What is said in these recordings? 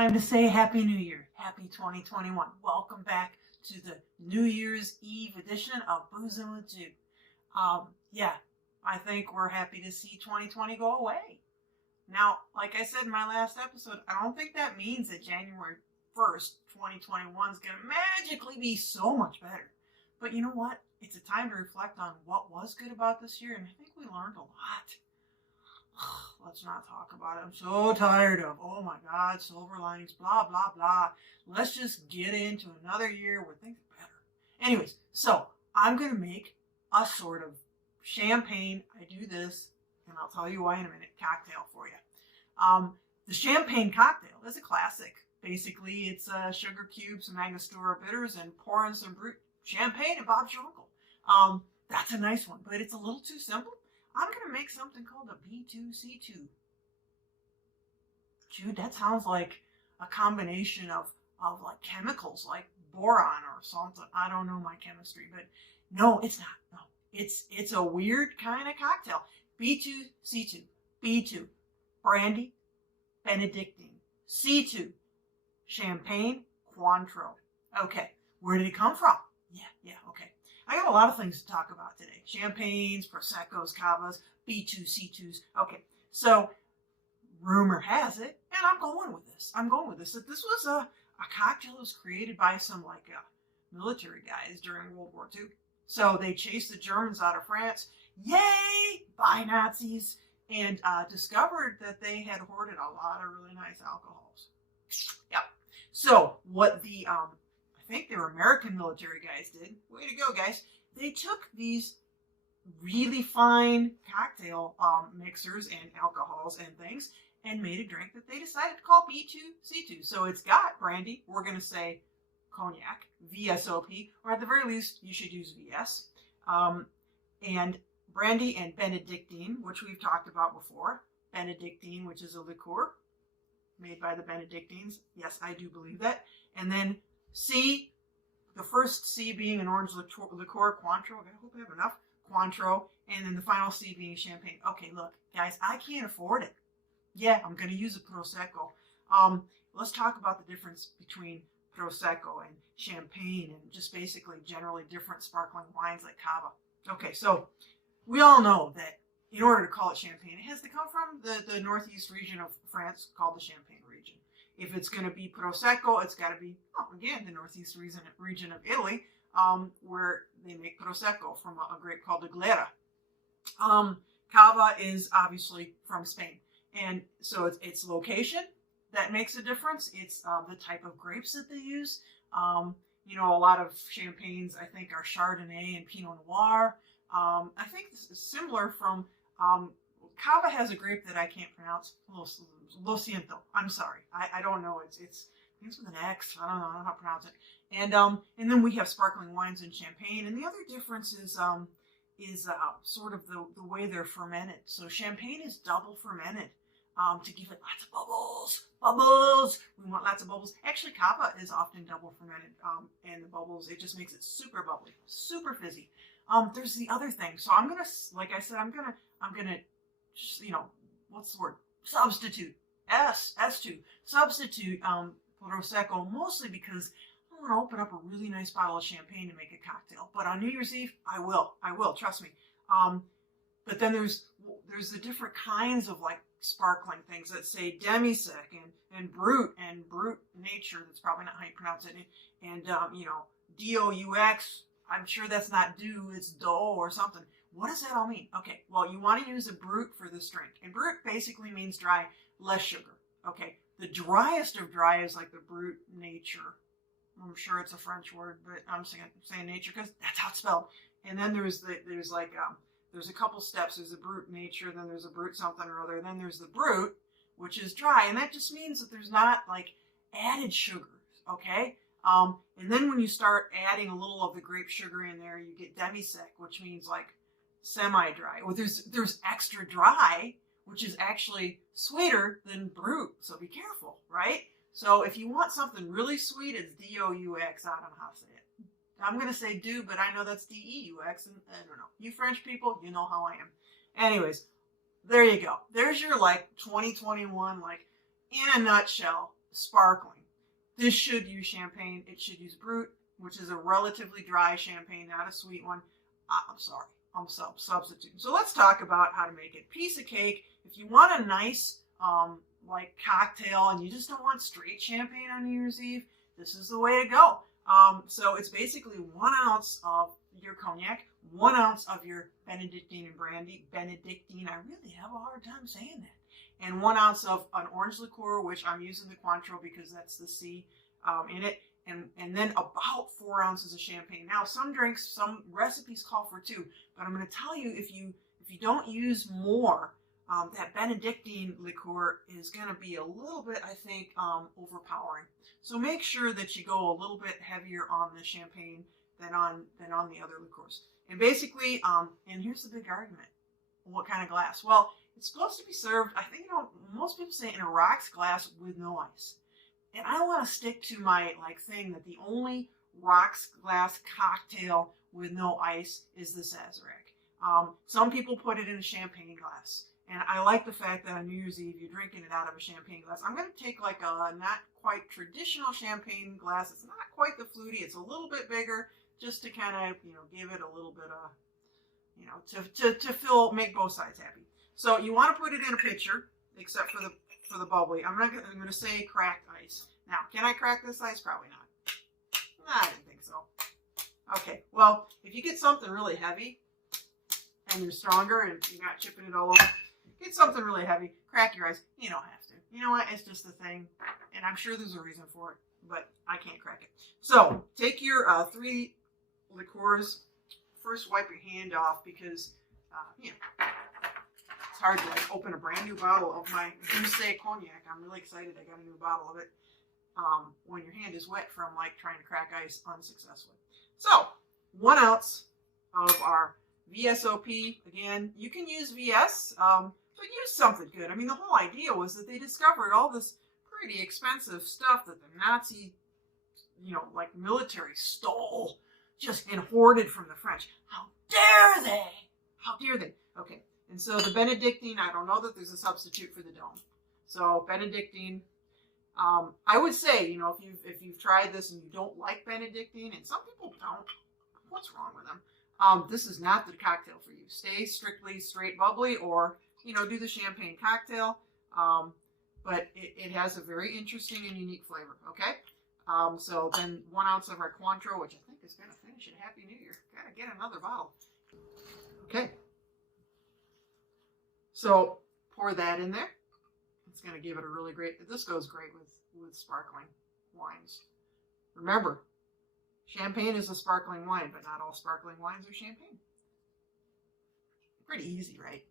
time to say Happy New Year. Happy 2021. Welcome back to the New Year's Eve edition of Boozing with Jew. I think we're happy to see 2020 go away. Now, like I said in my last episode, I don't think that means that January 1st, 2021 is going to magically be so much better. But you know what? It's a time to reflect on what was good about this year, and I think we learned a lot. Let's not talk about it. I'm so tired of, oh my God, silver linings, blah, blah, blah. Let's just get into another year where things are better. Anyways, so I'm going to make a sort of champagne. I do this, and I'll tell you why in a minute, cocktail for you. The champagne cocktail is a classic. Basically, it's sugar cubes, some Angostura bitters, and pour in some brut champagne and Bob's your uncle. That's a nice one, but it's a little too simple. I'm going to make something called a B2C2. Jude, that sounds like a combination of like chemicals, like boron or something. I don't know my chemistry, but no, it's not. No, it's a weird kind of cocktail. B2C2, B2, Brandy, Benedictine, C2, Champagne, Cointreau. Okay, where did it come from? Yeah, okay. I got a lot of things to talk about today. Champagnes, Proseccos, Cavas, B2C2s. Okay, so rumor has it, and I'm going with this. That this was a cocktail that was created by some military guys during World War II. So they chased the Germans out of France. Yay! Bye, Nazis! And discovered that they had hoarded a lot of really nice alcohols. Yep. So what the I think they were American military guys did. Way to go, guys. They took these really fine cocktail mixers and alcohols and things and made a drink that they decided to call B2C2. So it's got brandy. We're going to say cognac, VSOP, or at the very least, you should use VS. And brandy and Benedictine, which we've talked about before. Benedictine, which is a liqueur made by the Benedictines. Yes, I do believe that. And then C, the first C being an orange liqueur, Cointreau. I hope I have enough. Cointreau. And then the final C being champagne. Okay, look, guys, I can't afford it. Yeah, I'm going to use a Prosecco. Let's talk about the difference between Prosecco and champagne and just basically generally different sparkling wines like Cava. Okay, so we all know that in order to call it champagne, it has to come from the northeast region of France called the Champagne region. If it's going to be Prosecco, it's got to be, again, the northeast region of Italy, where they make Prosecco from a grape called Glera. Cava is obviously from Spain. And so it's location that makes a difference. It's the type of grapes that they use. A lot of champagnes, I think, are Chardonnay and Pinot Noir. I think this is similar from... Cava has a grape that I can't pronounce. Lo siento. I'm sorry. I don't know. It's with an X. I don't know how to pronounce it. And then we have sparkling wines and champagne. And the other difference is sort of the way they're fermented. So champagne is double fermented to give it lots of bubbles. Bubbles. We want lots of bubbles. Actually, Cava is often double fermented, and the bubbles, it just makes it super bubbly, super fizzy. There's the other thing. So I'm gonna, like I said, I'm gonna, what's the word? Substitute. S2. Substitute Prosecco, mostly because I want to open up a really nice bottle of champagne to make a cocktail. But on New Year's Eve, I will, trust me. But then there's the different kinds of sparkling things that say demi-sec and brut nature. That's probably not how you pronounce it. And DOUX. I'm sure that's not do, it's dough or something. What does that all mean? Okay, well, you want to use a brut for this drink. And brut basically means dry, less sugar. Okay, the driest of dry is like the brut nature. I'm sure it's a French word, but I'm saying nature because that's how it's spelled. And then there's a couple steps. There's a brut nature, then there's a brut something or other, then there's the brut, which is dry. And that just means that there's not added sugars, okay? And then when you start adding a little of the grape sugar in there, you get demi-sec, which means semi-dry. Well, there's extra dry, which is actually sweeter than brut. So be careful, right? So if you want something really sweet, it's DOUX. I don't know how to say it. I'm going to say do, but I know that's DEUX, and I don't know. You French people, you know how I am. Anyways, there you go. There's your 2021, in a nutshell, sparkling. This should use champagne. It should use Brut, which is a relatively dry champagne, not a sweet one. I'm sorry, I'm substituting. So let's talk about how to make it. Piece of cake. If you want a nice like cocktail and you just don't want straight champagne on New Year's Eve, this is the way to go. So it's basically 1 ounce of your cognac, 1 ounce of your Benedictine and Brandy. Benedictine, I really have a hard time saying that. And 1 ounce of an orange liqueur, which I'm using the Cointreau because that's the C in it. And then about 4 ounces of champagne. Now, some drinks, some recipes call for 2, but I'm going to tell you, if you don't use more, that Benedictine liqueur is going to be a little bit, I think, overpowering. So make sure that you go a little bit heavier on the champagne than on the other liqueurs. And basically, and here's the big argument: what kind of glass? Well, it's supposed to be served, I think, most people say in a rocks glass with no ice. And I want to stick to my thing that the only rocks glass cocktail with no ice is the Sazerac. Some people put it in a champagne glass. And I like the fact that on New Year's Eve, you're drinking it out of a champagne glass. I'm going to take like a not quite traditional champagne glass. It's not quite the fluty. It's a little bit bigger, just to kind of, give it a little bit of, to make both sides happy. So you want to put it in a pitcher, except for the bubbly. I'm going to say cracked ice. Now, can I crack this ice? Probably not. I didn't think so. Okay, well, if you get something really heavy and you're stronger and you're not chipping it all over, get something really heavy, crack your ice. You don't have to. You know what? It's just a thing. And I'm sure there's a reason for it, but I can't crack it. So take your 3 liqueurs. First, wipe your hand off because, it's hard to open a brand new bottle of my B2C2 cognac. I'm really excited I got a new bottle of it. When your hand is wet from trying to crack ice unsuccessfully. So 1 ounce of our VSOP. Again, you can use VS, but use something good. I mean, the whole idea was that they discovered all this pretty expensive stuff that the Nazi, military stole and hoarded from the French. How dare they? How dare they? Okay. And so the Benedictine, I don't know that there's a substitute for the dome. So Benedictine, I would say, if you've tried this and you don't like Benedictine, and some people don't, what's wrong with them? This is not the cocktail for you. Stay strictly straight bubbly, or do the champagne cocktail. But it has a very interesting and unique flavor. Okay. So then 1 ounce of our Cointreau, which I think is going to finish it. Happy New Year. Gotta get another bottle. Okay. So pour that in there. It's going to give it a really great, this goes great with sparkling wines. Remember, champagne is a sparkling wine, but not all sparkling wines are champagne. Pretty easy, right?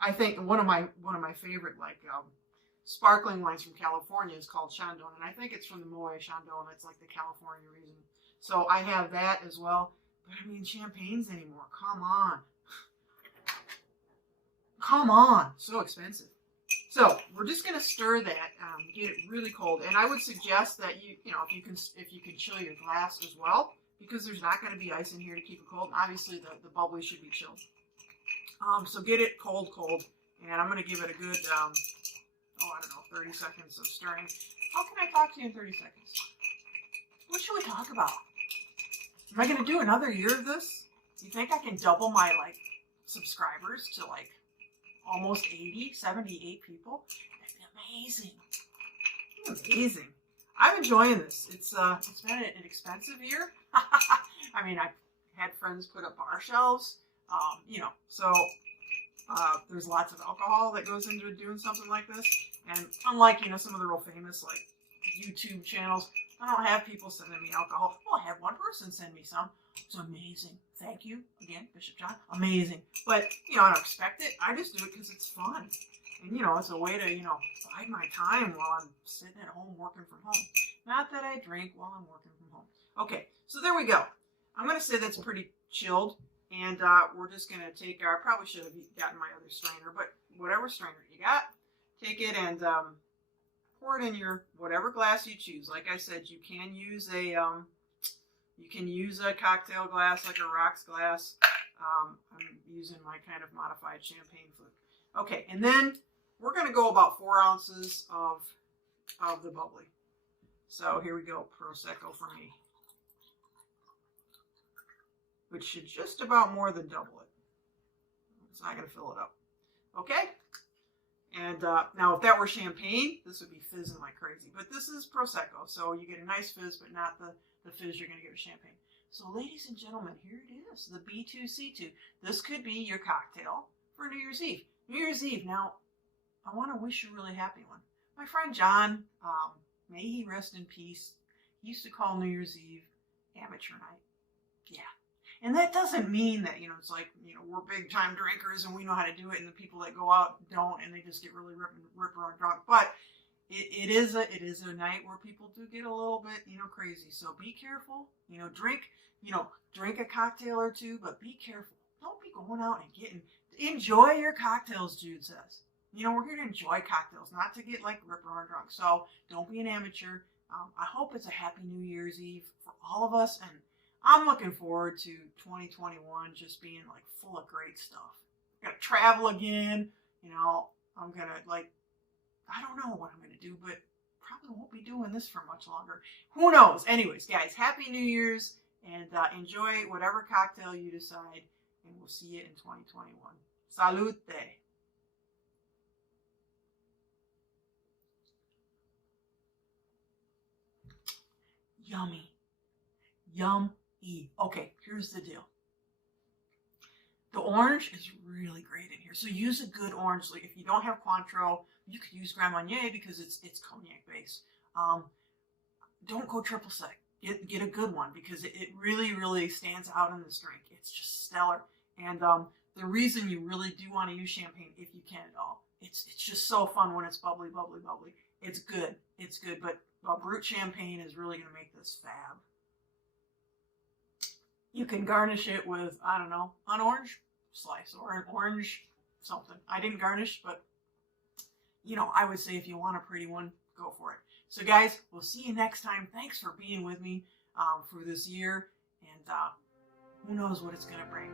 I think one of my favorite sparkling wines from California is called Chandon, and I think it's from the Moet Chandon. It's like the California region. So I have that as well. But I mean, champagnes anymore. Come on. Come on. So expensive. So we're just going to stir that, get it really cold. And I would suggest that if you can chill your glass as well, because there's not going to be ice in here to keep it cold. Obviously, the bubbly should be chilled. So get it cold, and I'm going to give it a good, 30 seconds of stirring. How can I talk to you in 30 seconds? What should we talk about? Am I going to do another year of this? Do you think I can double my subscribers to almost 80, 78 people? That'd be amazing. Amazing. I'm enjoying this. It's been an expensive year. I mean, I've had friends put up bar shelves, so there's lots of alcohol that goes into doing something like this. And unlike, some of the real famous YouTube channels, I don't have people sending me alcohol. Well, I had one person send me some. It's amazing. Thank you again, Bishop John. Amazing. But, I don't expect it. I just do it because it's fun. And, it's a way to, bide my time while I'm sitting at home working from home. Not that I drink while I'm working from home. Okay, so there we go. I'm going to say that's pretty chilled. And we're just going to take our, probably should have gotten my other strainer, but whatever strainer you got, take it and pour it in your whatever glass you choose. Like I said, you can use a cocktail glass, like a rocks glass. I'm using my kind of modified champagne flute. Okay, and then we're going to go about 4 ounces of of the bubbly. So here we go, Prosecco for me. Which should just about more than double it. It's not going to fill it up. Okay? And now if that were champagne, this would be fizzing like crazy. But this is Prosecco, so you get a nice fizz, but not the fizz you're going to get with champagne. So ladies and gentlemen, here it is, the B2C2. This could be your cocktail for New Year's Eve. New Year's Eve, now, I want to wish you a really happy one. My friend John, may he rest in peace, he used to call New Year's Eve amateur night. Yeah. And that doesn't mean that, it's like, we're big time drinkers and we know how to do it, and the people that go out don't, and they just get really ripper drunk. But it is a night where people do get a little bit, crazy. So be careful, drink a cocktail or two, but be careful. Don't be going out and enjoy your cocktails, Jude says. We're here to enjoy cocktails, not to get like ripper drunk. So don't be an amateur. I hope it's a happy New Year's Eve for all of us, and I'm looking forward to 2021 just being like full of great stuff. I'm gonna travel again. I'm gonna I don't know what I'm gonna do, but probably won't be doing this for much longer. Who knows? Anyways, guys, happy New Year's, and enjoy whatever cocktail you decide, and we'll see you in 2021. Salute! Yummy. Yum. Okay, here's the deal. The orange is really great in here. So use a good orange. Like if you don't have Cointreau, you could use Grand Marnier because it's cognac based. Don't go triple sec. Get a good one because it really, really stands out in this drink. It's just stellar. And the reason you really do want to use champagne, if you can at all, it's just so fun when it's bubbly, bubbly, bubbly. It's good. It's good. But brut champagne is really going to make this fab. You can garnish it with, I don't know, an orange slice or an orange something. I didn't garnish, but, I would say if you want a pretty one, go for it. So, guys, we'll see you next time. Thanks for being with me for this year, and who knows what it's going to bring.